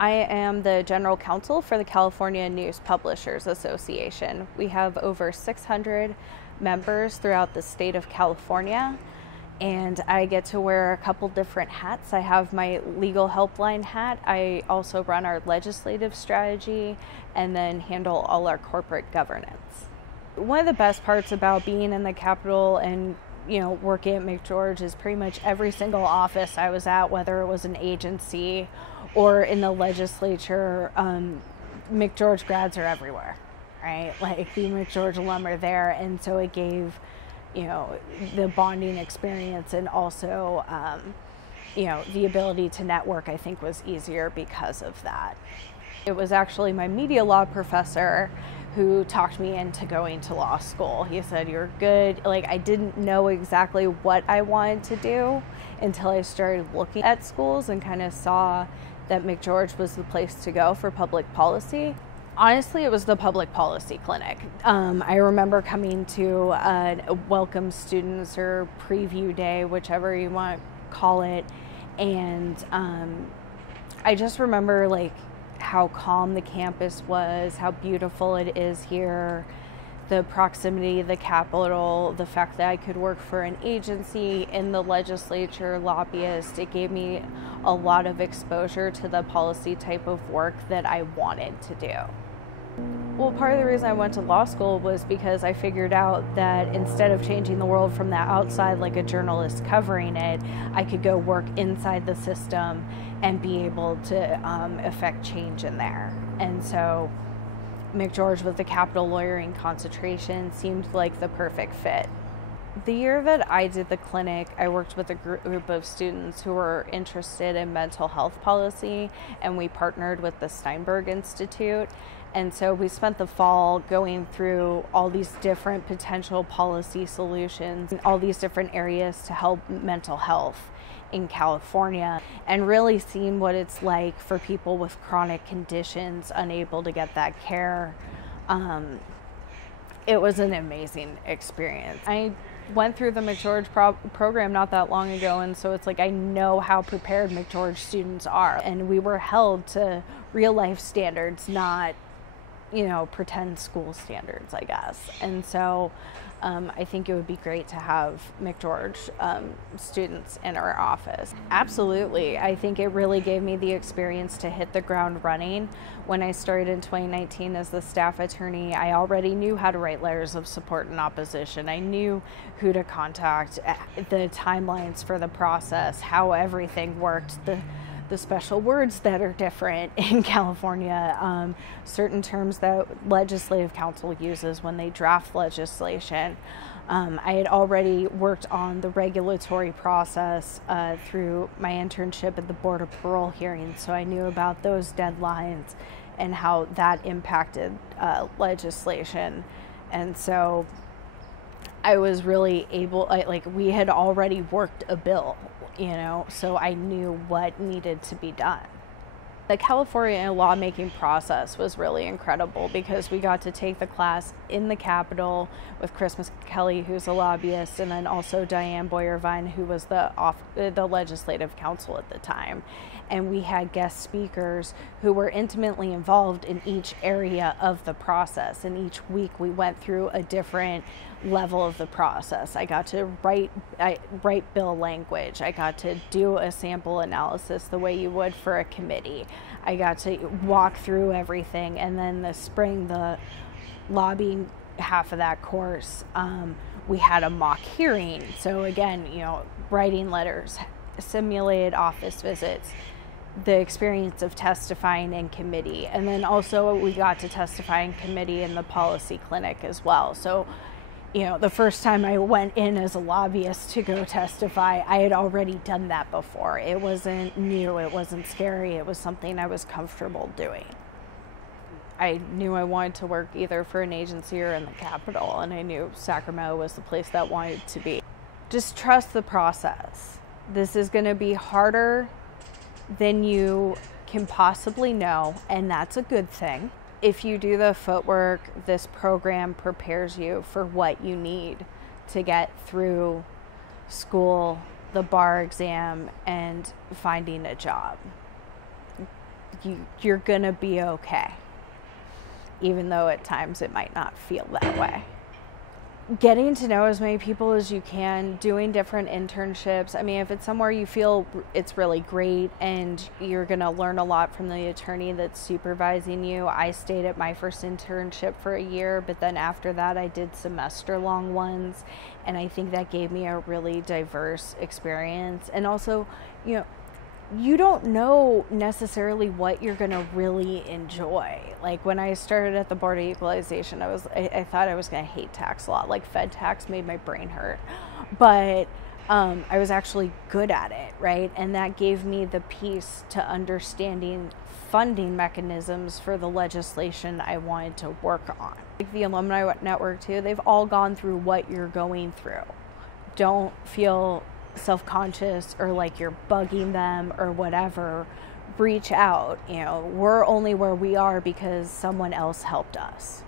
I am the general counsel for the California News Publishers Association. We have over 600 members throughout the state of California, and I get to wear a couple different hats. I have my legal helpline hat. I also run our legislative strategy and then handle all our corporate governance. One of the best parts about being in the Capitol and working at McGeorge is pretty much every single office I was at, whether it was an agency or in the legislature, McGeorge grads are everywhere, right? Like the McGeorge alum are there, and so it gave, the bonding experience and also, the ability to network, I think, was easier because of that. It was actually my media law professor who talked me into going to law school. He said, "You're good." Like, I didn't know exactly what I wanted to do until I started looking at schools and kind of saw that McGeorge was the place to go for public policy. Honestly, it was the public policy clinic. I remember coming to welcome students or preview day, whichever you want to call it, and I just remember how calm the campus was, how beautiful it is here, the proximity of the Capitol, the fact that I could work for an agency in the legislature, lobbyist. It gave me a lot of exposure to the policy type of work that I wanted to do. Well, part of the reason I went to law school was because I figured out that instead of changing the world from the outside like a journalist covering it, I could go work inside the system and be able to affect change in there. And so McGeorge with the Capitol lawyering concentration seemed like the perfect fit. The year that I did the clinic, I worked with a group of students who were interested in mental health policy, and we partnered with the Steinberg Institute. And so we spent the fall going through all these different potential policy solutions in all these different areas to help mental health in California, and really seeing what it's like for people with chronic conditions unable to get that care. It was an amazing experience. I went through the McGeorge program not that long ago, and so it's like I know how prepared McGeorge students are, and we were held to real life standards, not pretend school standards, I guess. And so I think it would be great to have McGeorge students in our office. Absolutely. I think it really gave me the experience to hit the ground running. When I started in 2019 as the staff attorney, I already knew how to write letters of support and opposition. I knew who to contact, the timelines for the process, how everything worked, the special words that are different in California, certain terms that legislative counsel uses when they draft legislation. I had already worked on the regulatory process through my internship at the Board of Parole hearings, so I knew about those deadlines and how that impacted legislation. And so I was really able, we had already worked a bill, so I knew what needed to be done. The California lawmaking process was really incredible because we got to take the class in the Capitol with Chris Kelly, who's a lobbyist, and then also Diane Boyer-Vine, who was the legislative counsel at the time. And we had guest speakers who were intimately involved in each area of the process. And each week we went through a different level of the process. I got to write bill language. I got to do a sample analysis the way you would for a committee. I got to walk through everything. And then the spring, the lobbying half of that course, we had a mock hearing. So again, writing letters, simulated office visits, the experience of testifying in committee. And then also we got to testify in committee in the policy clinic as well. So, the first time I went in as a lobbyist to go testify, I had already done that before. It wasn't new, it wasn't scary, it was something I was comfortable doing. I knew I wanted to work either for an agency or in the Capitol, and I knew Sacramento was the place that wanted to be. Just trust the process. This is going to be harder than you can possibly know, and that's a good thing. If you do the footwork, this program prepares you for what you need to get through school, the bar exam, and finding a job. you're gonna be okay, even though at times it might not feel that way. Getting to know as many people as you can, doing different internships. I mean, if it's somewhere you feel it's really great and you're going to learn a lot from the attorney that's supervising you. I stayed at my first internship for a year, but then after that I did semester-long ones, and I think that gave me a really diverse experience. And also, you don't know necessarily what you're going to really enjoy. Like when I started at the Board of Equalization, I thought I was going to hate tax law. Like Fed tax made my brain hurt. But I was actually good at it, right? And that gave me the piece to understanding funding mechanisms for the legislation I wanted to work on. Like the alumni network too, they've all gone through what you're going through. Don't feel self-conscious or like you're bugging them or whatever. Reach out. We're only where we are because someone else helped us.